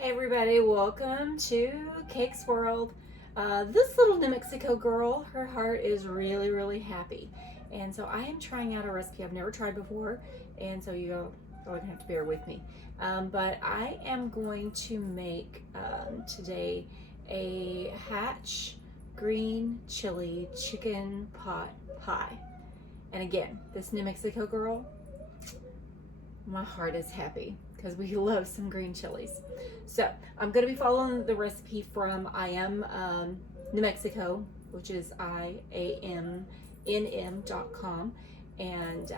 Hey everybody, welcome to Cake's World. This little New Mexico girl, her heart is really happy. And so I am trying out a recipe I've never tried before, and so you're going to have to bear with me. But I am going to make today a Hatch green chili chicken pot pie. And again, this New Mexico girl, my heart is happy because we love some green chilies. So I'm going to be following the recipe from I Am New Mexico, which is IAMNM.com, and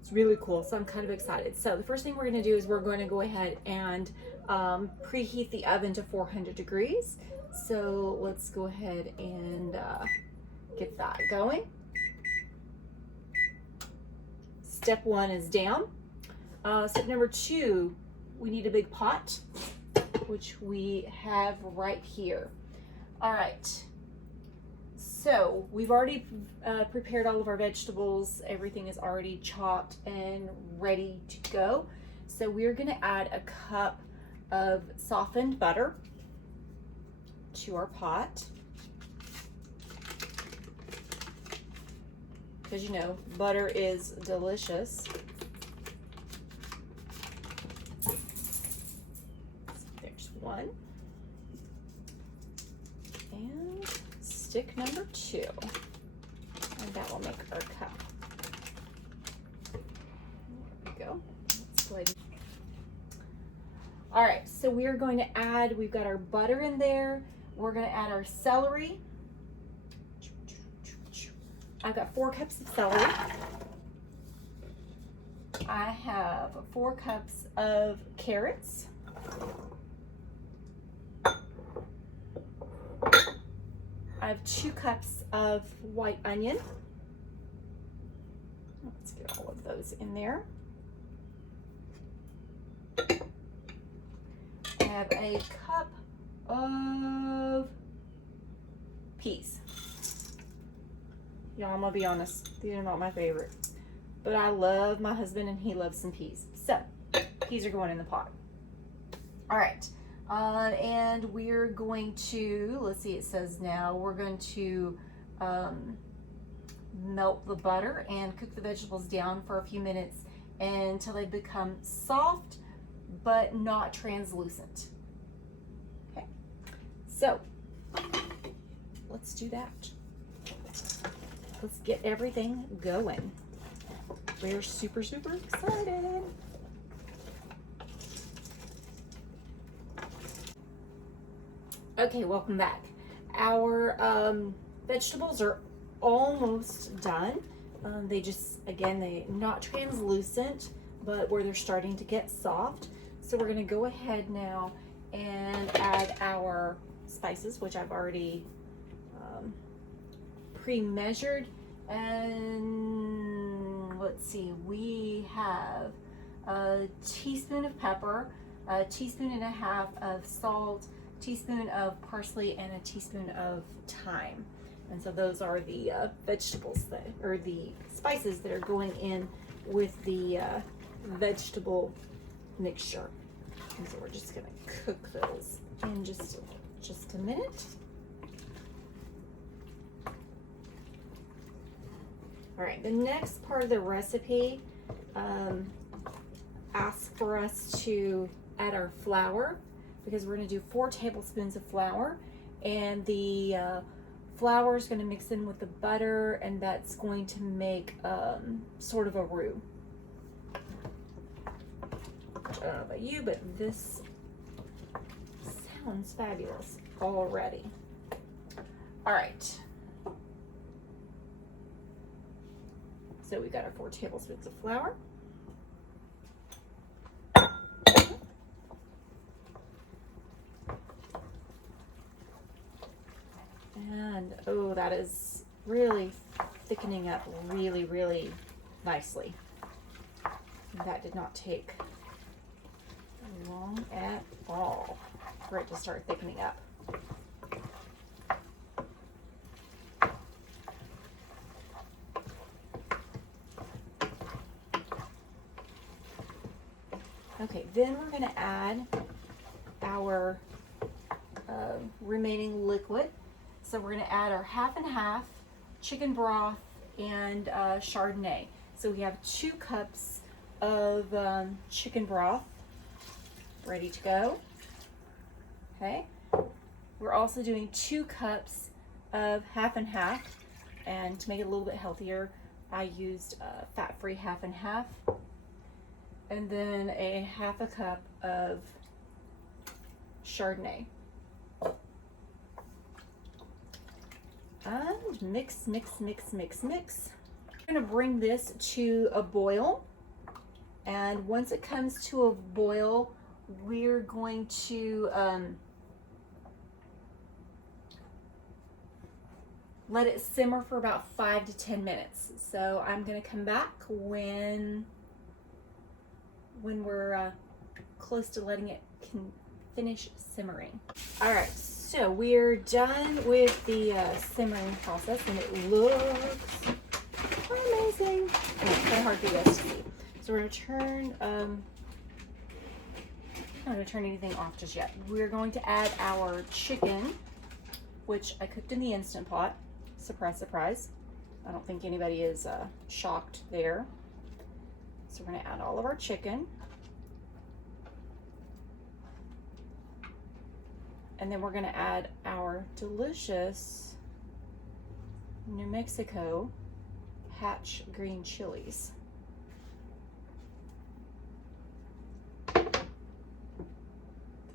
it's really cool. So I'm kind of excited. So the first thing we're going to do is we're going to go ahead and preheat the oven to 400 degrees. So let's go ahead and get that going. Step one is down. Step number two, we need a big pot, which we have right here. All right, so we've already prepared all of our vegetables. Everything is already chopped and ready to go. So we're gonna add a cup of softened butter to our pot. Because you know, butter is delicious. There's one. And stick number two. And that will make our cup. There we go. Let's go ahead. All right, so we're going to add, we've got our butter in there. We're going to add our celery. I've got 4 cups of celery. I have 4 cups of carrots. I have 2 cups of white onion. Let's get all of those in there. I have a cup of peas. Y'all, I'm gonna be honest, these are not my favorite, but I love my husband and he loves some peas. So peas are going in the pot. All right, and we're going to, let's see, it says now we're going to melt the butter and cook the vegetables down for a few minutes until they become soft but not translucent. Okay, so let's do that. Let's get everything going. We're super excited. Okay, welcome back. Our vegetables are almost done. They just, again, they're not translucent, but where they're starting to get soft. So we're gonna go ahead now and add our spices, which I've already pre-measured, and let's see, we have a teaspoon of pepper, a teaspoon and a half of salt, teaspoon of parsley, and a teaspoon of thyme. And so those are the vegetables that, or the spices that are going in with the vegetable mixture. And so we're just gonna cook those in just a minute. All right, the next part of the recipe asks for us to add our flour, because we're gonna do 4 tablespoons of flour, and the flour is gonna mix in with the butter, and that's going to make sort of a roux. I don't know about you, but this sounds fabulous already. All right. So we got our 4 tablespoons of flour. And oh, that is really thickening up really nicely. That did not take long at all for it to start thickening up. Okay, then we're gonna add our remaining liquid. So we're gonna add our half and half chicken broth and Chardonnay. So we have 2 cups of chicken broth ready to go. Okay, we're also doing 2 cups of half and half, and to make it a little bit healthier, I used fat-free half and half, and then a half a cup of Chardonnay. And mix, mix, mix, mix, mix. I'm gonna bring this to a boil, and once it comes to a boil, we're going to let it simmer for about 5 to 10 minutes. So I'm gonna come back when we're close to letting it finish simmering. All right, so we're done with the simmering process, and it looks amazing. And it's kind of hard for you guys to see. So we're gonna turn, I'm not gonna turn anything off just yet. We're going to add our chicken, which I cooked in the Instant Pot. Surprise, surprise. I don't think anybody is shocked there. So we're gonna add all of our chicken. And then we're gonna add our delicious New Mexico Hatch green chilies.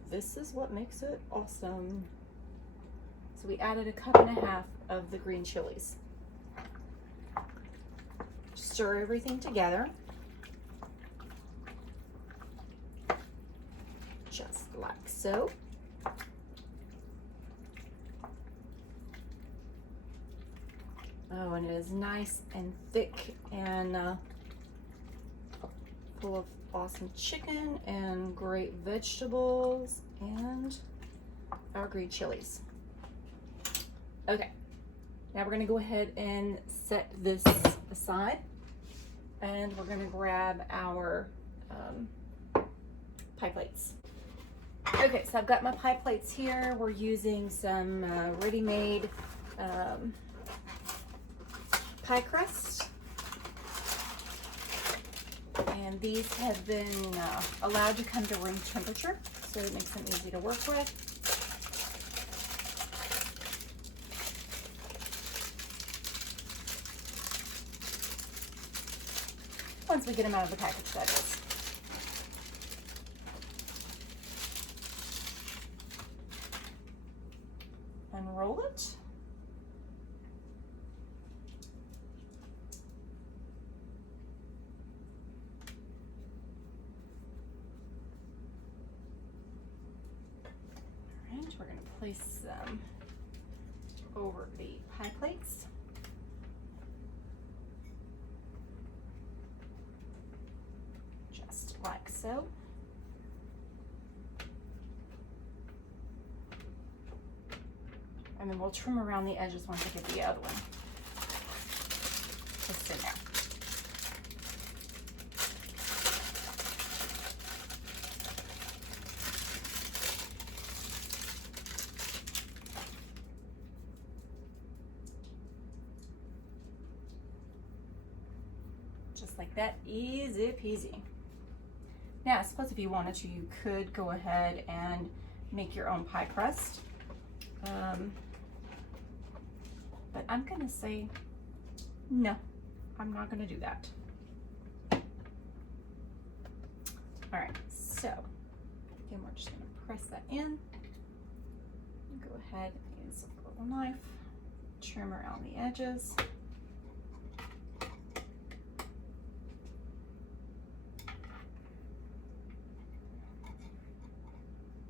This is what makes it awesome. So we added a cup and a half of the green chilies. Stir everything together. Just like so. Oh, and it is nice and thick and full of awesome chicken and great vegetables and our green chilies. Okay, now we're gonna go ahead and set this aside, and we're gonna grab our pie plates. Okay, so I've got my pie plates here. We're using some ready-made pie crust, and these have been allowed to come to room temperature, so it makes them easy to work with. Once we get them out of the package, that is. Unroll it. All right, we're going to place them over the pie plates. Just like so. And then we'll trim around the edges once I get the other one. Just in there. Just like that, easy peasy. Now, I suppose if you wanted to, you could go ahead and make your own pie crust. But I'm gonna say, no, I'm not gonna do that. All right, so again, we're just gonna press that in. Go ahead and use a little knife, trim around the edges.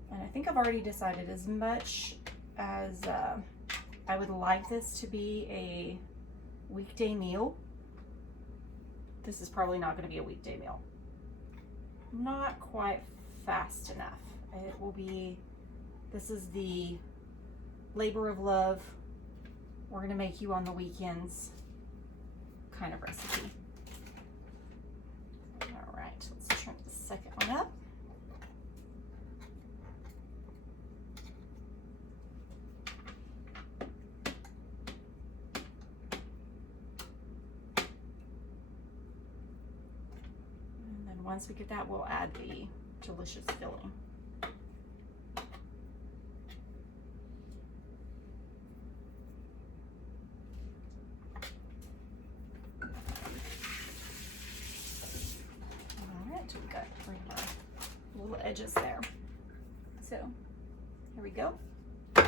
And I think I've already decided, as much as I would like this to be a weekday meal, this is probably not going to be a weekday meal. Not quite fast enough. It will be, this is the labor of love, we're going to make you on the weekends kind of recipe. All right, let's turn the second one up. once we get that, we'll add the delicious filling. We got three more little edges there. So here we go. And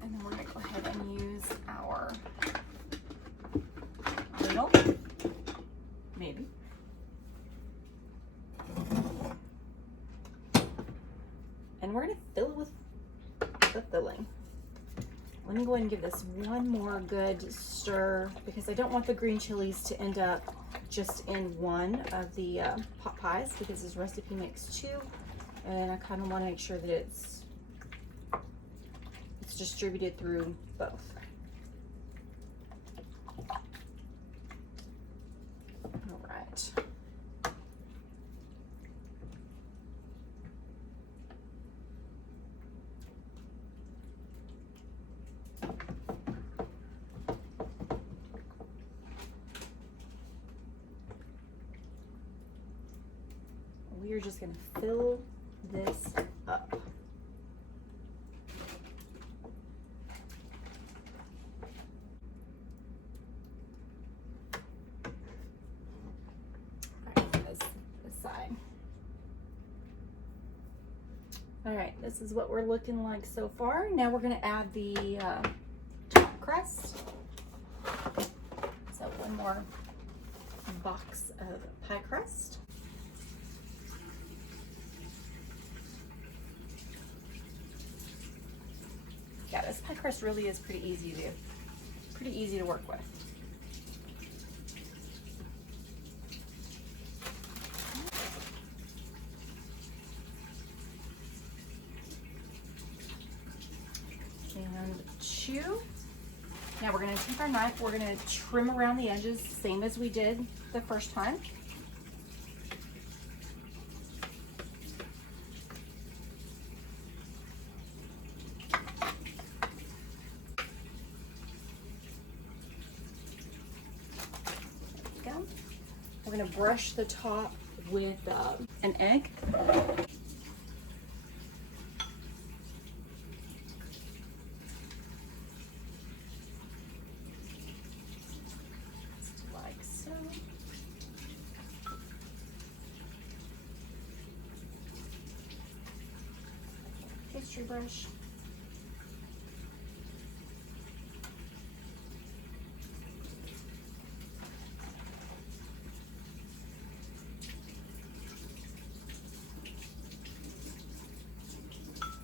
then we're going to go ahead and use our ladle, maybe. And we're going to fill it with the filling. Let me go ahead and give this one more good stir because I don't want the green chilies to end up just in one of the pot pies because this recipe makes two, and I kind of want to make sure that it's distributed through both. All right. We are just going to fill this up. All right, this side. All right, this is what we're looking like so far. Now we're going to add the top crust. So one more box of pie crust. Yeah, this pie crust really is pretty easy to work with. And two. Now we're going to take our knife, we're going to trim around the edges, same as we did the first time. We're going to brush the top with an egg. Just like so. Pastry brush.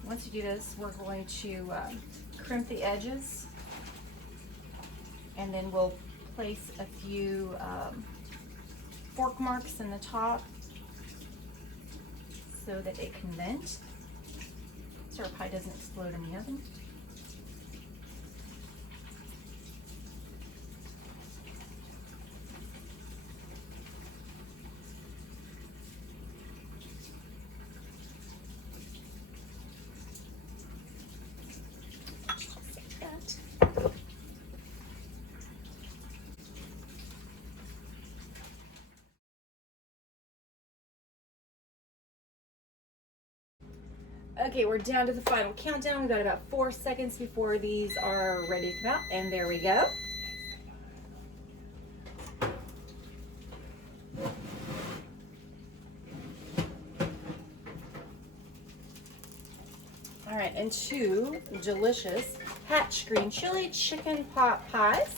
Once you do this, we're going to crimp the edges, and then we'll place a few fork marks in the top so that it can vent, so our pie doesn't explode in the oven. Okay, we're down to the final countdown. We've got about 4 seconds before these are ready to come out, and there we go. All right, and two delicious Hatch green chili chicken pot pies.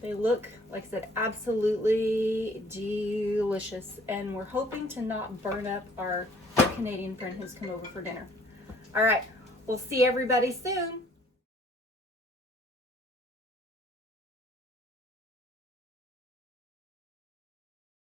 They look, like I said, absolutely delicious, and we're hoping to not burn up our Canadian friend who's come over for dinner. All right, we'll see everybody soon.